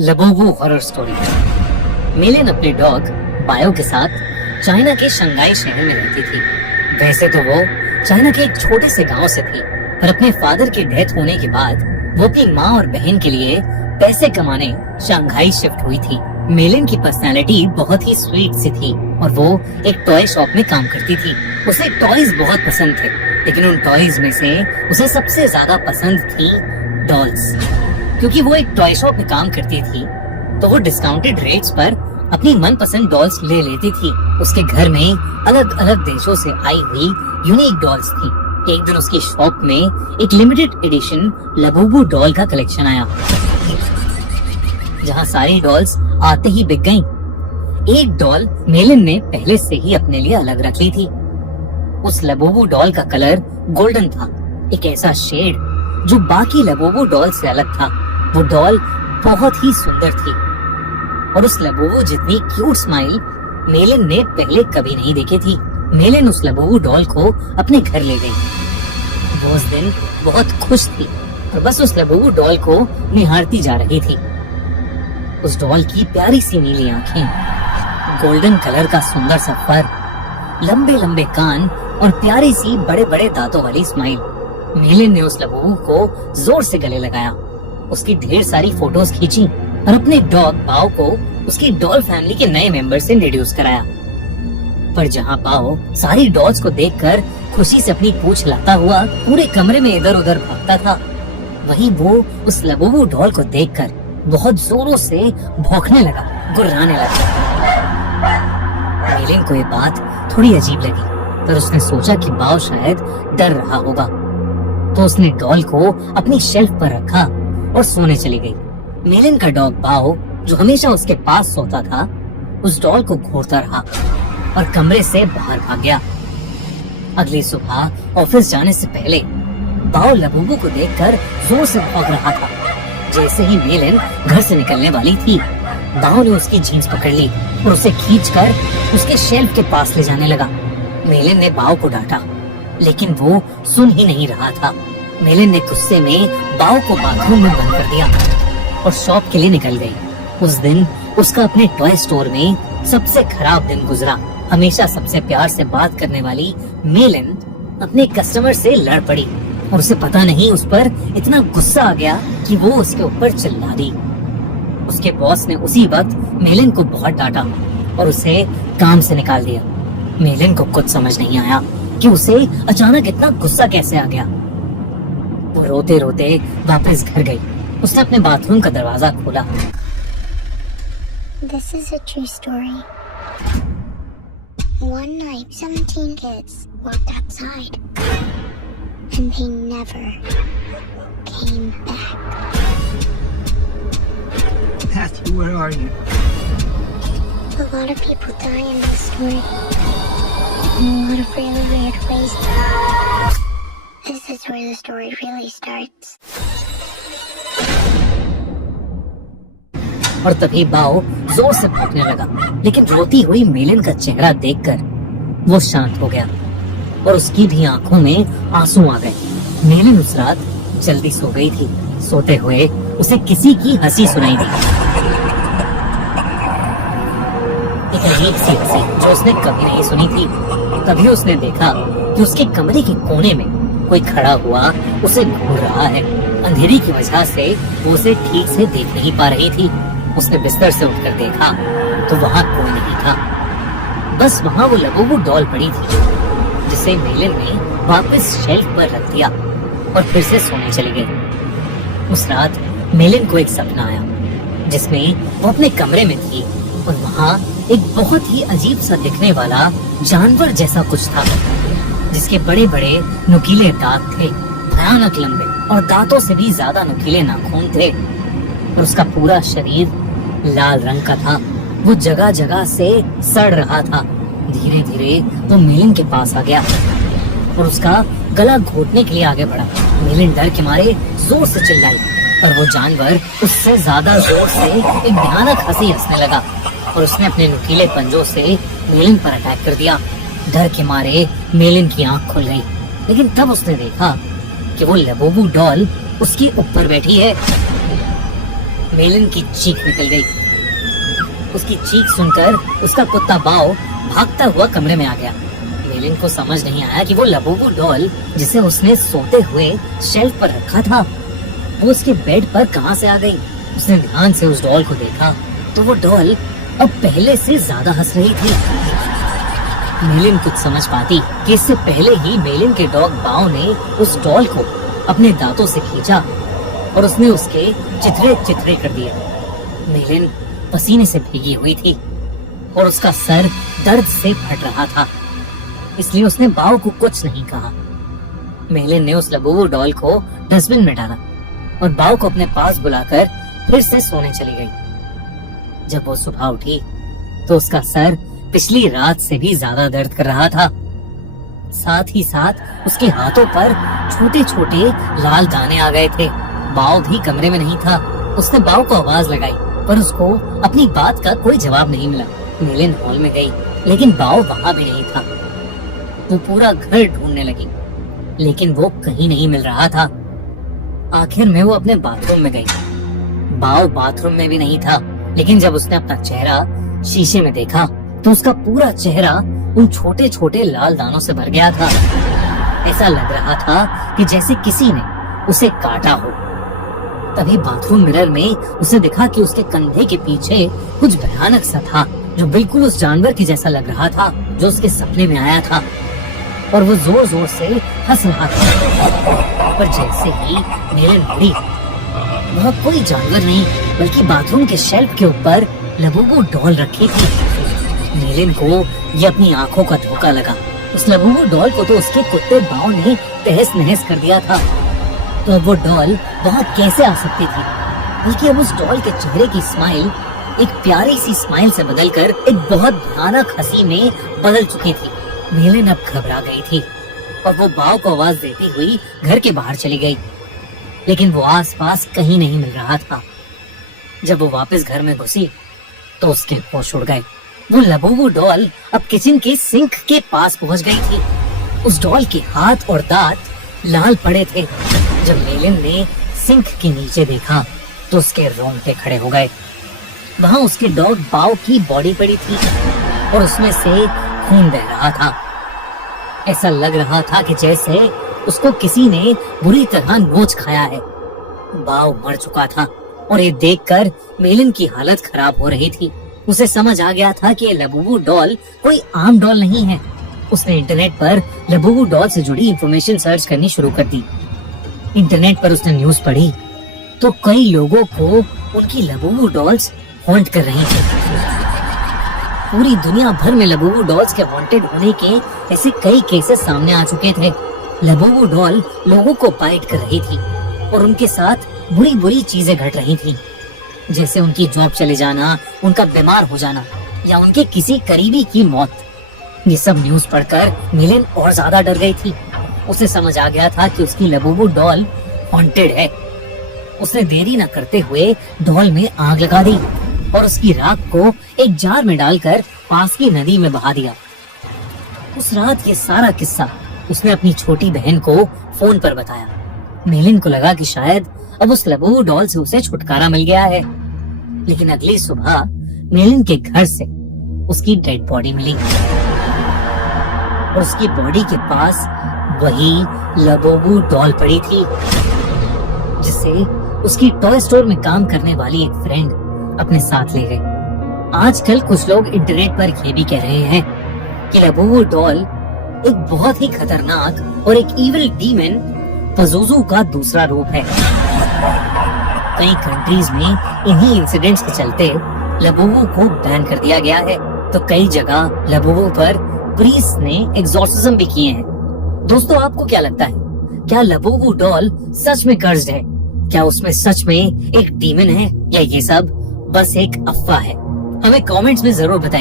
लबोबू horror story. मेलिन अपने dog bio के साथ चाइना के शंघाई शहर में रहती थी। वैसे तो वो चाइना के एक छोटे से गांव से थी, पर अपने फादर की डेथ होने के बाद वो अपनी माँ और बहन के लिए पैसे कमाने शंघाई शिफ्ट हुई थी। मेलिन की पर्सनालिटी बहुत ही स्वीट सी थी और वो एक टॉय शॉप में काम करती थी। उसे टॉयज बहुत पसंद थे, लेकिन उन टॉयज में से उसे सबसे ज्यादा पसंद थी डॉल्स। क्योंकि वो एक टॉय शॉप में काम करती थी, तो वो डिस्काउंटेड रेट्स पर अपनी मनपसंद डॉल्स ले लेती थी। उसके घर में अलग अलग देशों से आई हुई यूनिक डॉल्स थी। एक दिन उसकी शॉप में एक लिमिटेड एडिशन लबोबू डॉल का कलेक्शन आया, जहाँ सारी डॉल्स आते ही बिक गईं। एक डॉल मेलिन ने पहले से ही अपने लिए अलग रख ली थी। उस लबोबू डॉल का कलर गोल्डन था, एक ऐसा शेड जो बाकी लबोबू डॉल से अलग था। वो डॉल बहुत ही सुंदर थी और उस लबोबू जितनी क्यूट स्माइल मेलिन ने पहले कभी नहीं देखी थी। मेलिन उस लबोबू डॉल को अपने घर ले गई। वो उस दिन बहुत खुश थी और बस उस लबोबू डॉल को निहारती जा रही थी। उस डॉल की प्यारी सी नीली आंखें, गोल्डन कलर का सुंदर सा फर, लंबे लंबे कान और प्यारी सी बड़े बड़े दांतों वाली स्माइल। मेलिन ने उस लबोबू को जोर से गले लगाया, उसकी ढेर सारी फोटोज खींची और अपने डॉग पाओ को उसकी डॉल फैमिली के नए मेंबर से इंट्रोड्यूस कराया। पर जहाँ पाओ सारी डॉल्स को देखकर खुशी से अपनी पूंछ हिलाता हुआ पूरे कमरे में इधर उधर भागता था, वहीं वो उस लबोबू डॉल को देखकर बहुत जोरों से भौंकने लगा, गुर्राने लगा। मेलिन को ये बात थोड़ी अजीब लगी, पर उसने सोचा कि बाओ शायद डर रहा होगा, तो उसने डॉल को अपनी शेल्फ पर रखा और सोने चली गई। मेलिन का डॉग बाओ, जो हमेशा उसके पास सोता था, उस डॉल को घूरता रहा और कमरे से बाहर भाग गया। अगली सुबह ऑफिस जाने से पहले बाओ लबोबू को देखकर जोर से भौंक रहा था। जैसे ही मेलिन घर से निकलने वाली थी, बाओ ने उसकी जीन्स पकड़ ली और उसे खींचकर उसके शेल्फ के पास ले जाने लगा। मेलिन ने बाओ को डांटा, लेकिन वो सुन ही नहीं रहा था। मेलिन ने गुस्से में बाओ को बाथरूम में बंद कर दिया और शॉप के लिए निकल गई। उस दिन उसका अपने टॉय स्टोर में सबसे खराब दिन गुजरा। हमेशा सबसे प्यार से बात करने वाली मेलिन अपने कस्टमर से लड़ पड़ी और उसे पता नहीं उस पर इतना गुस्सा आ गया कि वो उसके ऊपर चिल्ला दी। उसके बॉस ने उसी वक्त मेलिन को बहुत डांटा और उसे काम से निकाल दिया। मेलिन को कुछ समझ नहीं आया कि उसे अचानक इतना गुस्सा कैसे आ गया। वो रोते रोते वापस घर गई। उसने अपने बाथरूम का दरवाजा खोला। This is a true story. One night, 17 kids walked outside, and they never came back. Matthew, where are you? A lot of people die in this story, in a lot of really weird ways. This is where the story really starts. और तभी बाओ जोर से भौंकने लगा, लेकिन रोती हुई मेलिन का चेहरा देखकर वो शांत हो गया और उसकी भी आंखों में आंसू आ गए। मेलिन उस रात जल्दी सो गई थी। सोते हुए उसे किसी की हंसी सुनाई दी, एक अजीब सी हंसी जो उसने कभी नहीं सुनी थी। तभी उसने देखा कि उसके कमरे के कोने में कोई खड़ा हुआ उसे घूर रहा है। अंधेरी की वजह से वो उसे ठीक से देख नहीं पा रही थी। उसने बिस्तर से उठकर देखा तो वहाँ कोई नहीं था, बस वहाँ वो लबोबू डॉल पड़ी थी, जिसे मेलिन ने वापस शेल्फ पर रख दिया और फिर से सोने चली गई। उस रात मेलिन को एक सपना आया, जिसमें वो अपने कमरे में थी और वहाँ एक बहुत ही अजीब सा दिखने वाला जानवर जैसा कुछ था, जिसके बड़े बड़े नुकीले दांत थे, भयानक लंबे और दांतों से भी ज्यादा नुकीले नाखून थे, और उसका पूरा शरीर लाल रंग का था। वो जगह जगह से सड़ रहा था। धीरे धीरे वो मेलिन के पास आ गया और उसका गला घोटने के लिए आगे बढ़ा। मेलिन डर के मारे जोर से चिल्लाई, पर वो जानवर उससे ज्यादा जोर से एक भयानक हंसी हंसने लगा और उसने अपने नुकीले पंजों से मेलिन पर अटैक कर दिया। डर के मारे मेलिन की आंख खुल गई, लेकिन तब उसने देखा कि वो लबोबू डॉल उसके ऊपर बैठी है। मेलिन की चीख निकल गई। उसकी चीख सुनकर उसका कुत्ता बाओ भागता हुआ कमरे में आ गया। मेलिन को समझ नहीं आया कि वो लबूबू डॉल जिसे उसने सोते हुए शेल्फ पर रखा था वो उसके बेड पर कहां से आ गई। उसने ध्यान से उस डॉल को देखा तो वो डॉल अब पहले से ज्यादा हंस रही थी। मेलिन कुछ समझ पाती कि इससे पहले ही मेलिन के डॉग बाओ ने उस डॉल को अपने दांतों से खींचा और उसने उसके चिथड़े चिथड़े कर दिए। मेलिन पसीने से भीगी हुई थी और उसका सर दर्द से फट रहा था, इसलिए उसने बाओ को कुछ नहीं कहा। मेलिन ने उस लबूबू डॉल को डस्टबिन में डाला और बाओ को अपने पास बुलाकर फिर से सोने चली गई। जब वो सुबह उठी तो उसका सर पिछली रात से भी ज्यादा दर्द कर रहा था। साथ ही साथ उसके हाथों पर छोटे छोटे लाल दाने आ गए थे। बाओ भी कमरे में नहीं था। उसने बाओ को आवाज लगाई पर उसको अपनी बात का कोई जवाब नहीं मिला। मेलिन हॉल में गई लेकिन बाओ वहां भी नहीं था। वो पूरा घर ढूंढने लगी लेकिन वो कहीं नहीं मिल रहा था। आखिर में वो अपने बाथरूम में गई। बाओ बाथरूम में भी नहीं था, लेकिन जब उसने अपना चेहरा शीशे में देखा तो उसका पूरा चेहरा उन छोटे छोटे लाल दानों से भर गया था। ऐसा लग रहा था कि जैसे किसी ने उसे काटा हो। तभी बाथरूम मिरर में उसे दिखा कि उसके कंधे के पीछे कुछ भयानक सा था जो बिल्कुल उस जानवर की जैसा लग रहा था जो उसके सपने में आया था और वो जोर जोर से हंस रहा था। पर जैसे ही मेलिन मुड़ी वह कोई जानवर नहीं बल्कि बाथरूम के शेल्फ के ऊपर लबूबू डॉल रखी थी। मेलिन को ये अपनी आंखों का धोखा लगा। उस लबूबू डॉल को तो उसके कुत्ते बाओ ने तहस नहस कर दिया था, तो अब वो डॉल वहाँ कैसे आ सकती थी? बल्कि अब उस डॉल के चेहरे की स्माइल एक प्यारी सी स्माइल से बदलकर एक बहुत भयानक हंसी में बदल चुकी थी। मेलिन अब घबरा गई थी और वो बाओ को आवाज देती हुई घर के बाहर चली गई, लेकिन वो आसपास कहीं नहीं मिल रहा था। जब वो वापस घर में घुसी तो उसके होश उड़ गए। वो लबूबू डॉल अब किचन के सिंक के पास पहुंच गई थी। उस डॉल के हाथ और दांत लाल पड़े थे। जब मेलिन ने सिंक के नीचे देखा तो उसके रोंगटे खड़े हो गए। वहाँ उसके डॉग बाओ की बॉडी पड़ी थी और उसमें से खून बह रहा था। ऐसा लग रहा था कि जैसे उसको किसी ने बुरी तरह नोच खाया है। बाओ मर चुका था और ये देखकर मेलिन की हालत खराब हो रही थी। उसे समझ आ गया था कि ये लबूबू डॉल कोई आम डॉल नहीं है। उसने इंटरनेट पर लबूबू डॉल से जुड़ी इंफॉर्मेशन सर्च करनी शुरू कर दी। इंटरनेट पर उसने न्यूज पढ़ी तो कई लोगों को उनकी लबूबू डॉल्स हॉन्ट कर रही थी। पूरी दुनिया भर में लबूबू डॉल्स के हॉन्टेड होने के ऐसे कई केसेस सामने आ चुके थे। लबूबू डॉल लोगों को बाइट कर रही थी और उनके साथ बुरी बुरी चीजें घट रही थी, जैसे उनकी जॉब चले जाना, उनका बीमार हो जाना या उनके किसी करीबी की मौत। ये सब न्यूज पढ़कर मेलिन और ज्यादा डर गई थी। उसे समझ आ गया था कि उसकी लबूबू डॉल हॉन्टेड है। उसने देरी न करते हुए डॉल में आग लगा दी और उसकी राख को एक जार में डालकर पास की नदी में बहा दिया। उस रात ये सारा किस्सा उसने अपनी छोटी बहन को फोन पर बताया। मेलिन को लगा कि शायद अब उस लबूबू डॉल से उसे छुटकारा मिल गया है, लेकिन अगली सुबह मेलिन के घर से उसकी डेड बॉडी मिली और उसकी बॉडी के पास वही लबूबू डॉल पड़ी थी जिसे उसकी टॉय स्टोर में काम करने वाली एक फ्रेंड अपने साथ ले गई। आजकल कुछ लोग इंटरनेट पर ये भी कह रहे हैं कि लबूबू डॉल एक बहुत ही खतरनाक और एक इविल डीमन पज़ुज़ू का दूसरा रूप है। कई कंट्रीज में इन्हीं इंसिडेंट्स के चलते लबूबू को बैन कर दिया गया है, तो कई जगह लबूबू पर प्रीस्ट ने एग्जॉर्सिज्म भी किए हैं। दोस्तों, आपको क्या लगता है, क्या लबूबू डॉल सच में कर्स्ड है? क्या उसमें सच में एक डीमन है या ये सब बस एक अफवाह है? हमें कमेंट्स में जरूर बताइए।